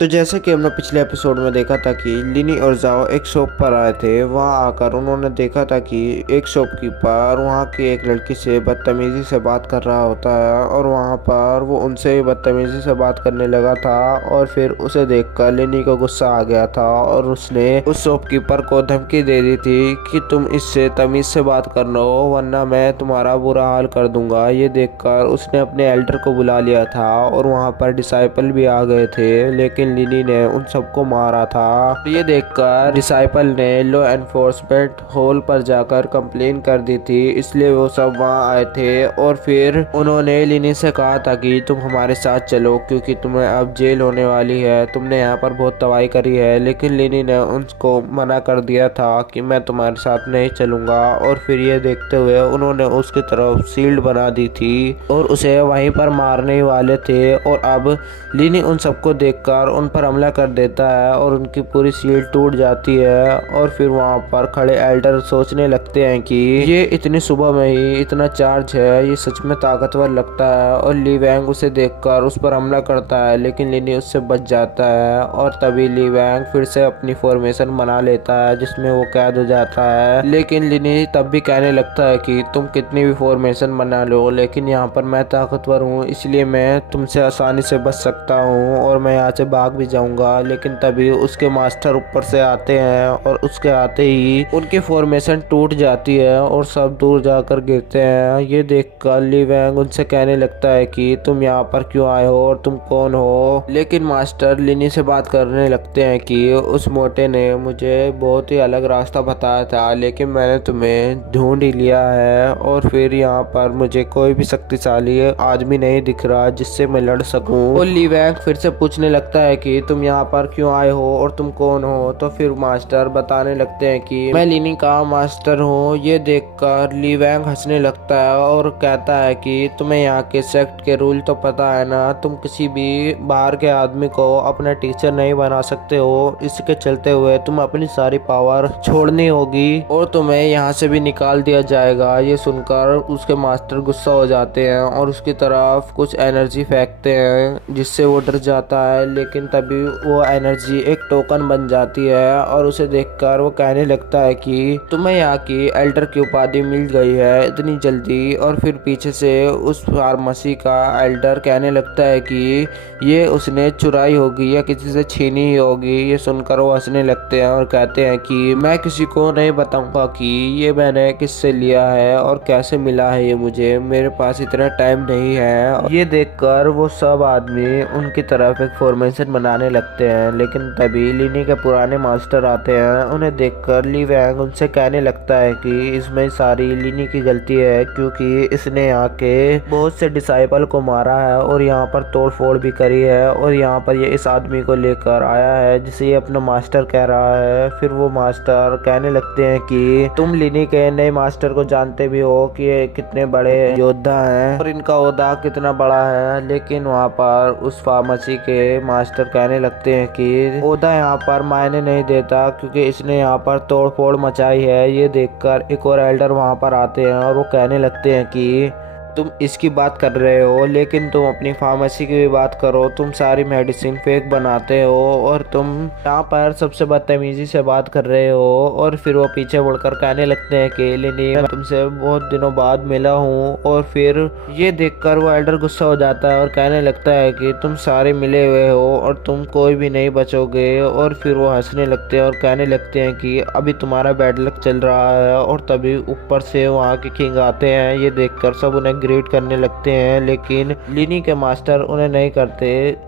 तो जैसे कि हमने पिछले एपिसोड में देखा था कि लिनी और जाओ एक शॉप पर आए थे। वहां आकर उन्होंने देखा था कि एक शॉपकीपर वहां की एक लड़की से बदतमीजी से बात कर रहा होता है और वहां पर वो उनसे भी बदतमीजी से बात करने लगा था। और फिर उसे देखकर लिनी को गुस्सा आ गया था और उसने उस शॉपकीपर को धमकी दे दी थी कि तुम इससे तमीज से बात कर लो वरना मैं तुम्हारा बुरा हाल कर दूंगा। ये देखकर उसने अपने एल्डर को बुला लिया था और वहां पर डिसाइपल भी आ गए थे, लेकिन लिनी ने उन सबको मारा था। ये देखकर डिसाइपल ने लॉ एनफोर्समेंट हॉल पर जाकर कंप्लेन कर दी थी, इसलिए वो सब वहां आए थे। और फिर उन्होंने लिनी से कहा था कि तुम हमारे साथ चलो क्योंकि तुम्हें अब जेल होने वाली है, तुमने यहाँ पर बहुत तबाही करी है। लेकिन लिनी ने उनको मना कर दिया था कि मैं तुम्हारे साथ नहीं चलूंगा। और फिर ये देखते हुए उन्होंने उसकी तरफ शील्ड बना दी थी और उसे वहीं पर मारने वाले थे। और अब लिनी उन सबको देखकर उन पर हमला कर देता है और उनकी पूरी शील्ड टूट जाती है। और फिर वहां पर खड़े एल्डर सोचने लगते हैं कि ये इतनी सुबह में ही इतना चार्ज है, ये सच में ताकतवर लगता है। और ली वैंग उसे देखकर उस पर हमला करता है, लेकिन लिनी उससे बच जाता है। और तभी ली वैंग फिर से अपनी फॉर्मेशन बना लेता है जिसमें वो कैद हो जाता है। लेकिन लिनी तब भी कहने लगता है कि तुम कितनी भी फॉर्मेशन बना लो, लेकिन यहाँ पर मैं ताकतवर हूँ, इसलिए मैं तुमसे आसानी से बच सकता हूँ और मैं यहाँ से भाग भी जाऊंगा। लेकिन तभी उसके मास्टर ऊपर से आते हैं और उसके आते ही उनकी फॉर्मेशन टूट जाती है और सब दूर जाकर गिरते हैं। ये देखकर ली वैंग उनसे कहने लगता है कि तुम यहाँ पर क्यों आए हो और तुम कौन हो। लेकिन मास्टर लिनी से बात करने लगते हैं कि उस मोटे ने मुझे बहुत ही अलग रास्ता बताया था, लेकिन मैंने तुम्हें ढूंढ ही लिया है। और फिर यहाँ पर मुझे कोई भी शक्तिशाली आदमी नहीं दिख रहा जिससे मैं लड़ सकूं। और ली वैंग फिर से पूछने लगता है कि तुम यहाँ पर क्यों आए हो और तुम कौन हो। तो फिर मास्टर बताने लगते हैं कि मैं लिनी का मास्टर हूँ। ये देखकर ली वैंग हंसने लगता है और कहता है कि तुम्हें यहाँ के सेक्ट के रूल तो पता है ना, तुम किसी भी बाहर के आदमी को अपना टीचर नहीं बना सकते हो। इसके चलते हुए तुम अपनी सारी पावर छोड़नी होगी और तुम्हें यहाँ से भी निकाल दिया जाएगा। ये सुनकर उसके मास्टर गुस्सा हो जाते हैं और उसकी तरफ कुछ एनर्जी फेंकते हैं जिससे वो डर जाता है। लेकिन तभी वो एनर्जी एक टोकन बन जाती है और उसे देखकर वो कहने लगता है कि तुम्हें यहाँ की एल्डर की उपाधि मिल गई है इतनी जल्दी। और फिर पीछे से उस फार्मेसी का एल्डर कहने लगता है कि ये उसने चुराई होगी या किसी से छीनी ही होगी। ये सुनकर वो हंसने लगते हैं और कहते हैं कि मैं किसी को नहीं बताऊंगा कि ये मैंने किससे लिया है और कैसे मिला है, ये मुझे मेरे पास इतना टाइम नहीं है। ये देखकर वो सब आदमी उनकी तरफ एक फॉर्मेशन बनाने लगते हैं। लेकिन तभी लिनी के पुराने मास्टर आते हैं। उन्हें देखकर ली वैंग उनसे कहने लगता है कि इसमें सारी लिनी की गलती है क्योंकि इसने यहाँ के बहुत से डिसाइपल को मारा है और यहाँ पर तोड़फोड़ भी करी है। और यहाँ पर ये इस आदमी को लेकर आया है जिसे ये अपना मास्टर कह रहा है। फिर वो मास्टर कहने लगते हैं कि तुम लिनी के नए मास्टर को जानते भी हो कि ये कितने बड़े योद्धा हैं और इनका ओहदा कितना बड़ा है। लेकिन वहाँ पर उस फार्मेसी के मास्टर कहने लगते हैं कि ओहदा यहाँ पर मायने नहीं देता क्योंकि इसने यहाँ पर तोड़फोड़ मचाई है। ये देखकर एक और एल्डर वहाँ पर आते हैं और वो कहने लगते हैं कि तुम इसकी बात कर रहे हो लेकिन तुम अपनी फार्मेसी की भी बात करो, तुम सारी मेडिसिन फेक बनाते हो और तुम यहाँ पर सबसे बदतमीजी से बात कर रहे हो। और फिर वो पीछे मुड़कर कहने लगते हैं कि लिनी मैं तुमसे बहुत दिनों बाद मिला हूँ। और फिर ये देखकर वो एल्डर गुस्सा हो जाता है और कहने लगता है कि तुम सारे मिले हुए हो और तुम कोई भी नहीं बचोगे। और फिर वो हंसने लगते हैं और कहने लगते हैं कि अभी तुम्हारा बैड लक चल रहा है। और तभी ऊपर से वहाँ के किंग आते हैं। ये देखकर सब उन्हें ग्रेट करने लगते हैं, लेकिन लिनी के मास्टर उन्हें नहीं करते।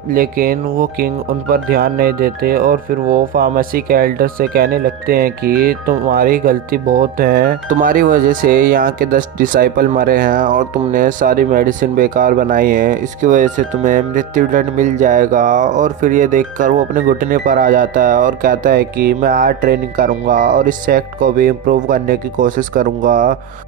लेकिन वो किंग उन पर ध्यान नहीं देते और फिर वो फार्मेसी के एल्डर से कहने लगते हैं कि तुम्हारी गलती बहुत है, तुम्हारी वजह से यहाँ के 10 डिसाइपल मरे हैं और तुमने सारी मेडिसिन बेकार बनाई है, इसकी वजह से तुम्हें मृत्युदंड मिल जाएगा। और फिर ये देखकर वो अपने घुटने पर आ जाता है और कहता है कि मैं आज ट्रेनिंग करूंगा और इस सेक्ट को भी इम्प्रूव करने की कोशिश करूंगा।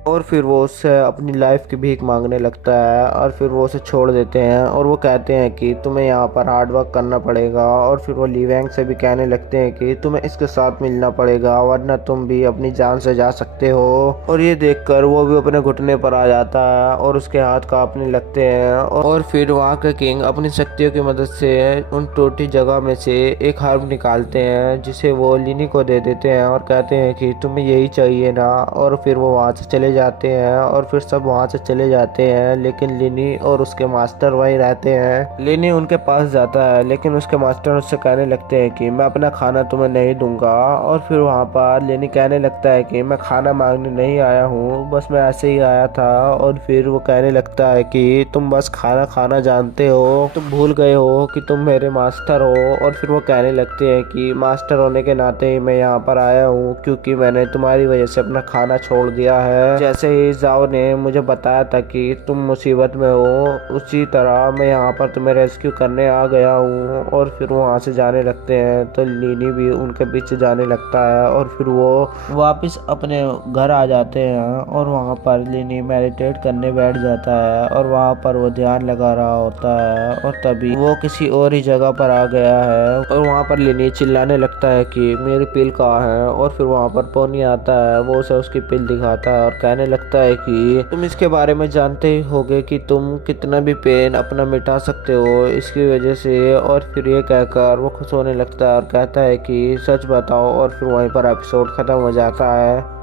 और फिर वो उससे अपनी लाइफ की भीख मांगने लगता है और फिर वो उसे छोड़ देते हैं और वो कहते हैं कि तुम्हें यहाँ पर हार्ड वर्क करना पड़ेगा। और फिर वो ली वैंग से भी कहने लगते हैं कि तुम्हें इसके साथ मिलना पड़ेगा वरना तुम भी अपनी जान से जा सकते हो। और ये देखकर वो भी अपने घुटने पर आ जाता है और उसके हाथ कांपने लगते हैं। और फिर वहाँ के किंग अपनी शक्तियों की मदद से उन टूटी जगह में से एक हर्ब निकालते हैं जिसे वो लिनी को दे देते हैं और कहते हैं कि तुम्हें यही चाहिए ना। और फिर वो वहाँ से चले जाते हैं और फिर सब वहाँ से चले जाते हैं, लेकिन लिनी और उसके मास्टर वहीं रहते हैं। लिनी उनके पास जाता है लेकिन उसके मास्टर उससे कहने लगते हैं कि मैं अपना खाना तुम्हें नहीं दूंगा। और फिर वहाँ पर लिनी कहने लगता है कि मैं खाना मांगने नहीं आया हूँ, बस मैं ऐसे ही आया था। और फिर वो कहने लगता है कि तुम बस खाना खाना जानते हो, तुम भूल गए हो कि तुम मेरे मास्टर हो। और फिर वो कहने लगते हैं कि मास्टर होने के नाते ही मैं यहाँ पर आया हूँ क्योंकि मैंने तुम्हारी वजह से अपना खाना छोड़ दिया है। जैसे ही जाओ ने मुझे बताया था कि तुम मुसीबत में हो, उसी तरह मैं यहाँ पर तुम्हें रेस्क्यू करने आ गया हूँ। और फिर वो वहाँ से जाने लगते हैं तो लिनी भी उनके पीछे जाने लगता है और फिर वो वापस अपने घर आ जाते हैं। और वहाँ पर लिनी मेडिटेट करने बैठ जाता है और वहाँ पर वो ध्यान लगा रहा होता है और तभी वो किसी और ही जगह पर आ गया है। और वहाँ पर लिनी चिल्लाने लगता है कि मेरी पिल कहाँ है। और फिर वहाँ पर पोनी आता है, वो उसे उसकी पिल दिखाता है और कहने लगता है कि तुम इसके बारे में जानते ही होगे कि तुम कितना भी पेन अपना मिटा सकते हो इसकी वजह से। और फिर ये कहकर वो खुश होने लगता है और कहता है कि सच बताओ। और फिर वहीं पर एपिसोड खत्म हो जाता है।